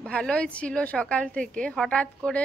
ভালোই ছিল সকাল থেকে, হঠাৎ করে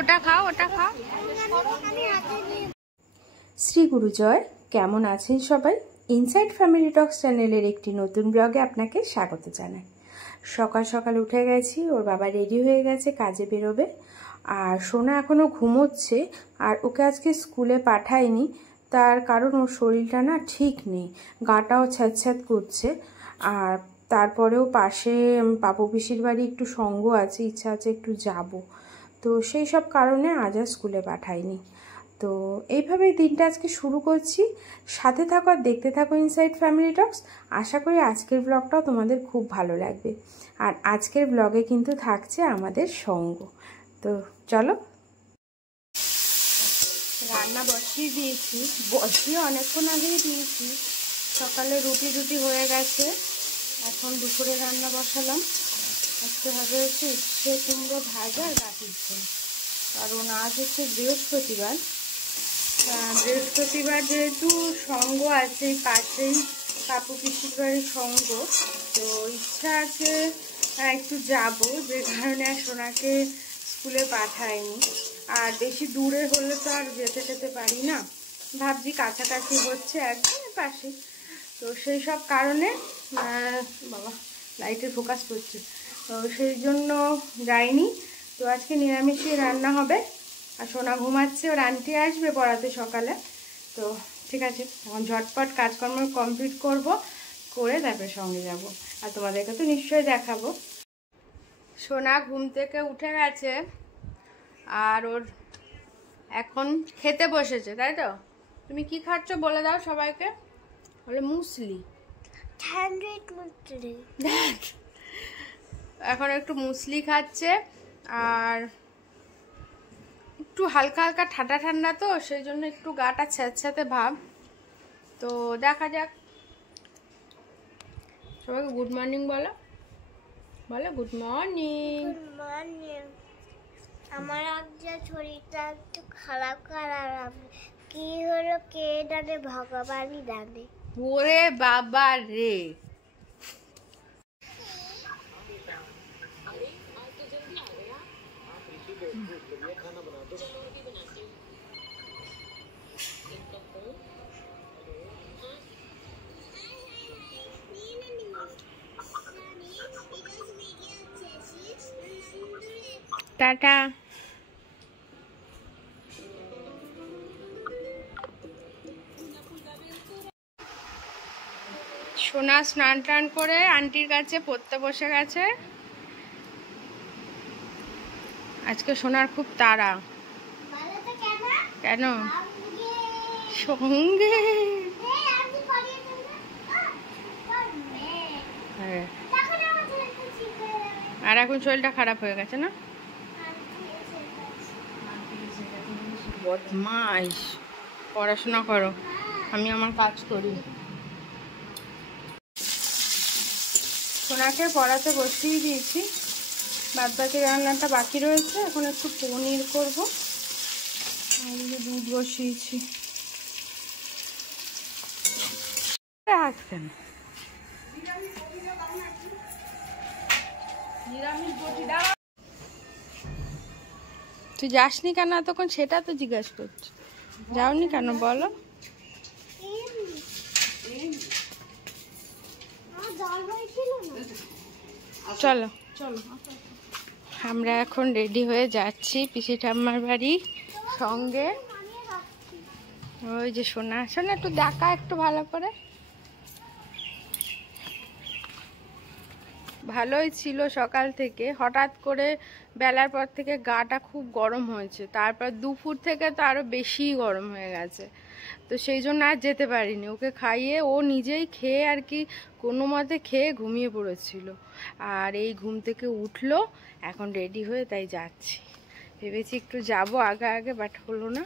ওটা খাও। শ্রী গুরুজয়, কেমন আছেন সবাই? ইনসাইড ফ্যামিলি টক্স চ্যানেলের একটি নতুন ব্লগে আপনাকে স্বাগত জানাই। সকাল সকাল উঠে গেছি, ওর বাবা রেডি হয়ে গেছে, কাজে বেরোবে। আর সোনা এখনও ঘুমোচ্ছে, আর ওকে আজকে স্কুলে পাঠাইনি, তার কারণ ওর শরীরটা না ঠিক নেই, গাটাও ছ্যাঁত করছে। আর তারপরেও পাশে পাপু পিসির বাড়ি একটু সঙ্গ আছে, ইচ্ছা আছে একটু যাব, তো সেই সব কারণে আজ আর স্কুলে পাঠাইনি। তো এইভাবেই দিনটা আজকে শুরু করছি। সাথে থাকো আর দেখতে থাকো ইনসাইড ফ্যামিলি টক্স। আশা করি আজকের ব্লগটাও তোমাদের খুব ভালো লাগবে। আর আজকের ব্লগে কিন্তু থাকছে আমাদের সঙ্গ। তো চলো, রান্না বসিয়ে দিয়েছি, অনেকক্ষণ আগেই দিয়েছি। সকালে রুটি হয়ে গেছে, এখন দুপুরে রান্না বসালাম। আজকে হবে হচ্ছে উচ্ছে কুমড়ো ভাজা আর গাঠির ঝোল। কারণ আজ হচ্ছে বৃহস্পতিবার। বৃহস্পতিবার যেহেতু সঙ্গ আছে পাশেই, পাপু পিসির বাড়ির সঙ্গ, তো ইচ্ছা আছে একটু যাব, যে কারণে আর সোনাকে স্কুলে পাঠাইনি। আর বেশি দূরে হলে তো আর যেতে পারি না, ভাবছি কাছাকাছি হচ্ছে একদম পাশে, তো সেই সব কারণে বাবা লাইটের ফোকাস করছে, তো সেই জন্য যাইনি। তো আজকে নিরামিষই রান্না হবে। আর সোনা ঘুমাচ্ছে, ওর আন্টি আসবে পড়াতে সকালে। তো ঠিক আছে, এখন ঝটপট কাজকর্ম কমপ্লিট করে তারপরে সঙ্গে যাব। আর তোমাদেরকে তো নিশ্চয়ই দেখাবো। সোনা ঘুম থেকে উঠে গেছে, আর ওর এখন খেতে বসেছে, তাই তো? তুমি কি খাচ্ছ বলে দাও সবাইকে। বলে মুসলি। এখন একটু মুসলি খাচ্ছে, আর একটু হালকা হালকা ঠান্ডা ঠান্ডা, তো সেই জন্য একটু গাটা ছ্যাঁতে ভাব। তো দেখা যাক। সবাইকে গুড মর্নিং বলো, গুড মর্নিং। আমার আজকে শরীরটা একটু খারাপ কি হলো কে জানে, ভগবানই জানে। ওরে বাবা রে, টাটা। সোনা স্নান টান করে আন্টির কাছে পড়তে বসে গেছে। আজকে সোনার খুব তাড়া। কেন? সঙ্গে হ্যাঁ, আর এখন শরীরটা খারাপ হয়ে গেছে না? বদমাইশ, পড়াশোনা করো, আমি আমার কাজ করি। সোনাকে পড়াতে বসিয়ে দিয়েছি, বাদ বাকি রান্নাটা বাকি রয়েছে। এখন একটু পনির করবো, আর দুধ বসিয়েছি। আসছেন তুই যাসনি কেন এতক্ষণ, সেটা তো জিজ্ঞাসা করছি। যাওনি কেন বলো? চলো আমরা এখন রেডি হয়ে যাচ্ছি পিসি ঠাম্মার বাড়ি সঙ্গে। ওই যে সোনা একটু দেখা একটু ভালো করে। ভালোই ছিল সকাল থেকে, হঠাৎ করে বেলার পর থেকে গাটা খুব গরম হয়েছে, তারপর দুপুর থেকে তো আরও বেশি গরম হয়ে গেছে। তো সেই জন্য আর যেতে পারিনি। ওকে খাইয়ে ও নিজেই খেয়ে আর কি কোনো মতে খেয়ে ঘুমিয়ে পড়েছিল। আর এই ঘুম থেকে উঠলো, এখন রেডি হয়ে তাই যাচ্ছি। ভেবেছি একটু যাব আগে বাট হলো না।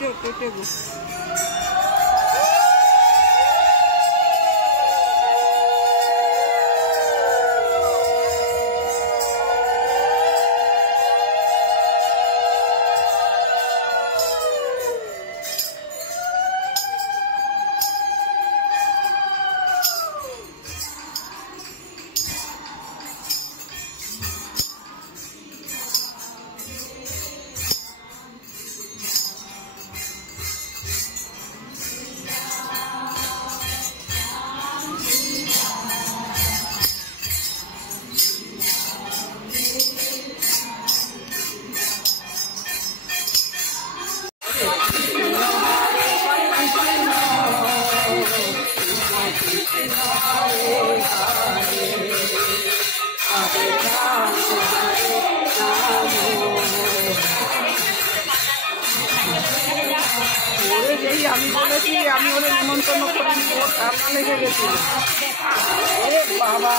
টেগো আমি বলেছি আমি ওদের নিমন্ত্রণ করে ওর কান্না লেগে গেছিল বাবা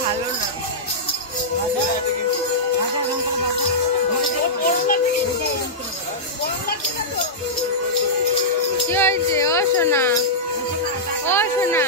ভালো না কি হয়েছে? ও সোনা, ও সোনা,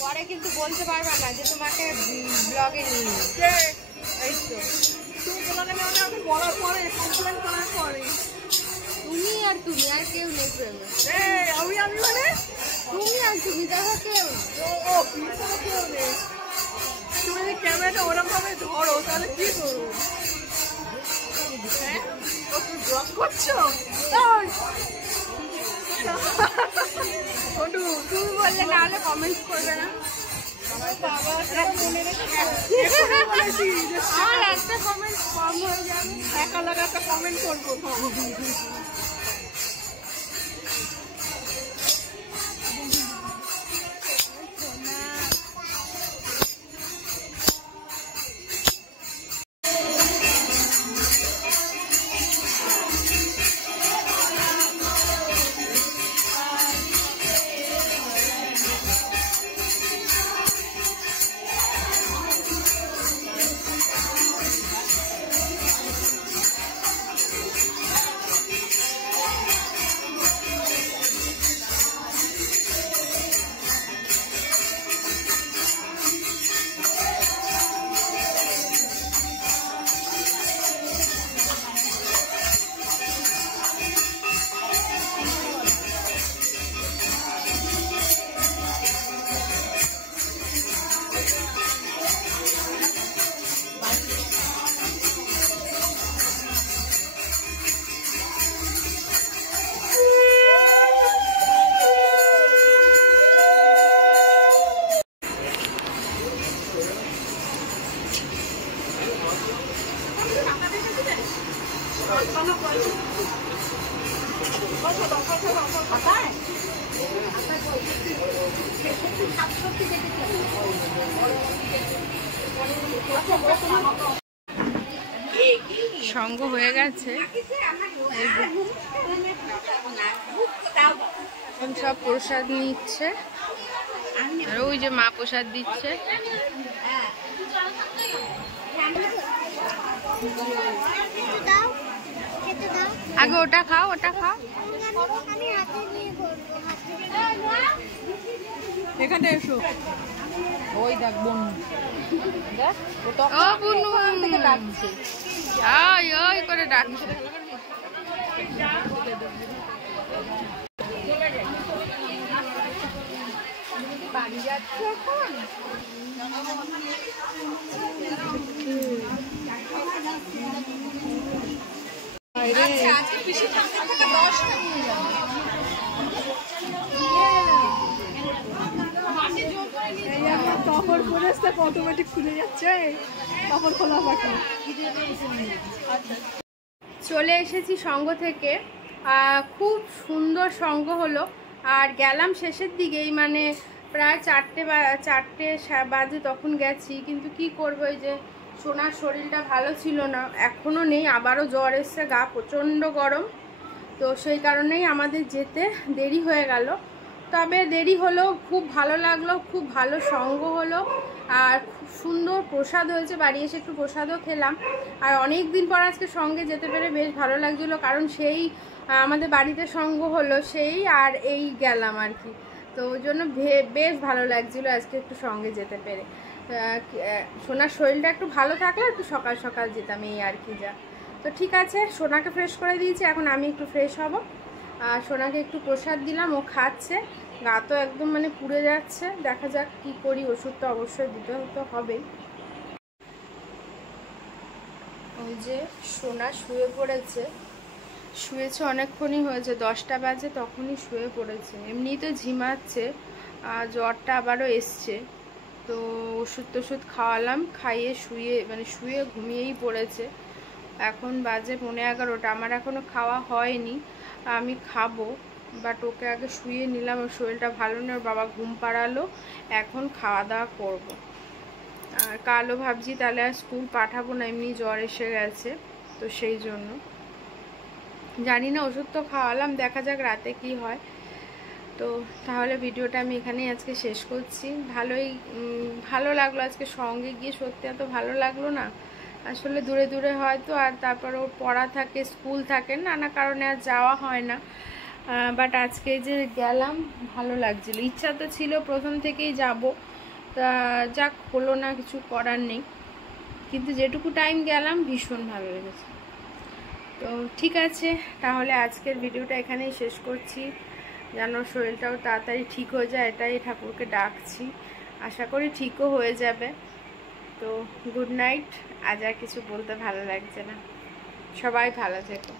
পরে কিন্তু বলতে পারবা না যে তোমাকে ব্লগে নিয়ে এই তো লাগে না ওটা বলার পরে কমপ্লেন করার পরে তুমি আর কেউ নেই প্রেমে। আমি মানে তুমি আর তুমি দেখো কেউ ও কেউ নেই। তুমি যদি ক্যামেরাটা ওরকম ভাবে ধরো তাহলে কি করবো? হ্যাঁ ও তুমি ব্লগ করছো? তুমি বললে না হলে কমেন্ট করবে না। আমার একটা কমেন্ট কম হয়ে যাবে, একা লাগা একটা কমেন্ট করবো। সঙ্গ হয়ে গেছে, সব প্রসাদ নিচ্ছে আর ওই যে মা প্রসাদ দিচ্ছে। আগে ওটা খাও, ওটা খাও। এখানে এসো। ওই দেখ বনু, ও বুনু ডাকছে, ওই করে ডাকছে। বাড়ি যাচ্ছে এখন। আজকে পিসি ঠাকুর থেকে 10টা নিয়ে যাবে। তখন পরিস্থিতি অটোমেটিক খুলে যাচ্ছে, তখন খোলা পাখি। চলে এসেছি সঙ্গ থেকে, খুব সুন্দর সঙ্গ হলো। আর গেলাম শেষের দিকেই, মানে প্রায় 4টে বাজে তখন গেছি। কিন্তু কি করবো, এই যে সোনার শরীরটা ভালো ছিল না, এখনও নেই, আবারও জ্বর এসছে, গা প্রচণ্ড গরম। তো সেই কারণেই আমাদের যেতে দেরি হয়ে গেল। তবে দেরি হলো, খুব ভালো লাগলো, খুব ভালো সঙ্গ হলো আর খুব সুন্দর প্রসাদ হয়েছে। বাড়ি এসে একটু প্রসাদও খেলাম। আর অনেক দিন পর আজকে সঙ্গে যেতে পেরে বেশ ভালো লাগছিলো, কারণ সেই আমাদের বাড়িতে সঙ্গ হলো সেই আর এই গেলাম আর কি। তো ওই জন্য বেশ ভালো লাগছিলো আজকে একটু সঙ্গে যেতে পেরে। সোনার শরীরটা একটু ভালো থাকলে একটু সকাল সকাল যেতাম, এই আর কি যা। তো ঠিক আছে, সোনাকে ফ্রেশ করে দিয়েছি, এখন আমি একটু ফ্রেশ হব। আর সোনাকে একটু প্রসাদ দিলাম, ও খাচ্ছে। গা তো একদম মানে পুড়ে যাচ্ছে, দেখা যাক কি করি। ওষুধ তো অবশ্যই দিতে তো হবেই। ওই যে সোনা শুয়ে পড়েছে, শুয়েছে অনেকক্ষণই হয়েছে, 10টা বাজে তখনই শুয়ে পড়েছে। এমনি তো ঝিমাচ্ছে, জ্বরটা আবারও এসছে। তো ওষুধ টষুধ খাওয়ালাম, খাইয়ে শুয়ে ঘুমিয়েই পড়েছে। এখন বাজে 11:30। আমার এখনও খাওয়া হয়নি, আমি খাবো, বাট ওকে আগে শুয়ে নিলাম। ওর শরীরটা ভালো নেই, ওর বাবা ঘুম পাড়ালো, এখন খাওয়া দাওয়া করবো। আর কালও ভাবছি তাহলে আর স্কুল পাঠাবো না, এমনি জ্বর এসে গেছে, তো সেই জন্য জানি না। ওষুধ তো খাওয়ালাম, দেখা যাক রাতে কি হয়। তো তাহলে ভিডিওটা আমি এখানেই আজকে শেষ করছি। ভালো লাগলো আজকে সঙ্গে গিয়ে, সত্যি এত ভালো লাগলো না। আসলে দূরে দূরে হয়তো, আর তারপর ওর পড়া থাকে, স্কুল থাকে, নানা কারণে আর যাওয়া হয় না। বাট আজকে যে গেলাম ভালো লাগছিল। ইচ্ছা তো ছিল প্রথম থেকেই যাব, তা যাক হলো না, কিছু করার নেই। কিন্তু যেটুকু টাইম গেলাম ভীষণ ভালো লেগেছে। তো ঠিক আছে, তাহলে আজকের ভিডিওটা এখানেই শেষ করছি। যেন শরীরটাও তাড়াতাড়ি ঠিক হয়ে যায়, এটাই ঠাকুরকে ডাকছি। আশা করি ঠিকও হয়ে যাবে। তো গুড নাইট। আজ আর কিছু বলতে ভালো লাগছে না। সবাই ভালো থেকো।